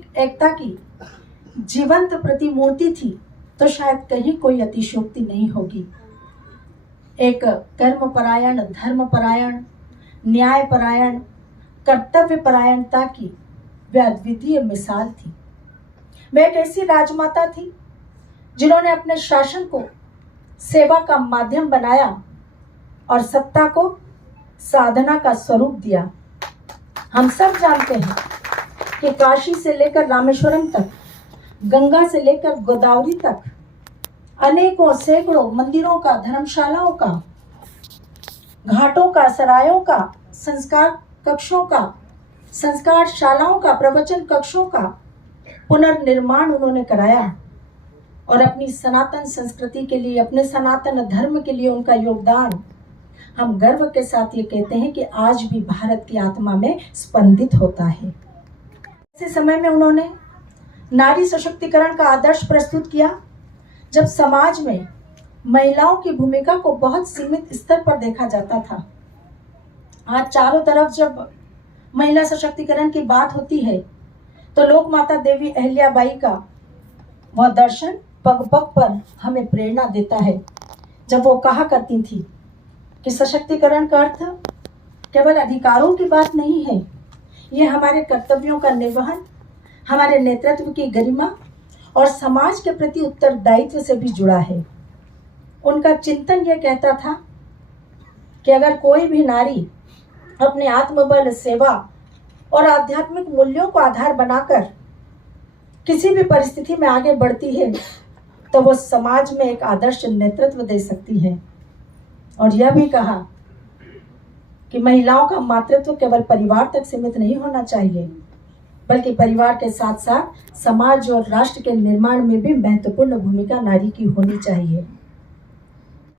सामाजिक एकता की जीवंत प्रतिमूर्ति थी तो शायद कहीं कोई अतिशयोक्ति नहीं होगी। एक कर्मपरायण, धर्मपरायण, न्यायपरायण, कर्तव्यपरायणता की वह अद्वितीय मिसाल थी। वह एक ऐसी राजमाता थी जिन्होंने अपने शासन को सेवा का माध्यम बनाया और सत्ता को साधना का स्वरूप दिया। हम सब जानते हैं कि काशी से लेकर रामेश्वरम तक, गंगा से लेकर गोदावरी तक अनेकों सैकड़ों मंदिरों का, धर्मशालाओं का, घाटों का, सरायों का, संस्कार कक्षों का, संस्कार शालाओं का, प्रवचन कक्षों का पुनर्निर्माण उन्होंने कराया और अपनी सनातन संस्कृति के लिए, अपने सनातन धर्म के लिए उनका योगदान हम गर्व के साथ ये कहते हैं कि आज भी भारत की आत्मा में स्पंदित होता है। ऐसे समय में उन्होंने नारी सशक्तिकरण का आदर्श प्रस्तुत किया जब समाज में महिलाओं की भूमिका को बहुत सीमित स्तर पर देखा जाता था। आज चारों तरफ जब महिला सशक्तिकरण की बात होती है तो लोक माता देवी अहिल्याबाई का वह दर्शन पग पग पर हमें प्रेरणा देता है, जब वो कहा करती थी कि सशक्तिकरण का अर्थ केवल अधिकारों की बात नहीं है, ये हमारे कर्तव्यों का निर्वहन, हमारे नेतृत्व की गरिमा और समाज के प्रति उत्तरदायित्व से भी जुड़ा है। उनका चिंतन यह कहता था कि अगर कोई भी नारी अपने आत्मबल, सेवा और आध्यात्मिक मूल्यों को आधार बनाकर किसी भी परिस्थिति में आगे बढ़ती है तो वो समाज में एक आदर्श नेतृत्व दे सकती है। और यह भी कहा कि महिलाओं का मातृत्व केवल परिवार तक सीमित नहीं होना चाहिए, बल्कि परिवार के साथ साथ समाज और राष्ट्र के निर्माण में भी महत्वपूर्ण भूमिका नारी की होनी चाहिए।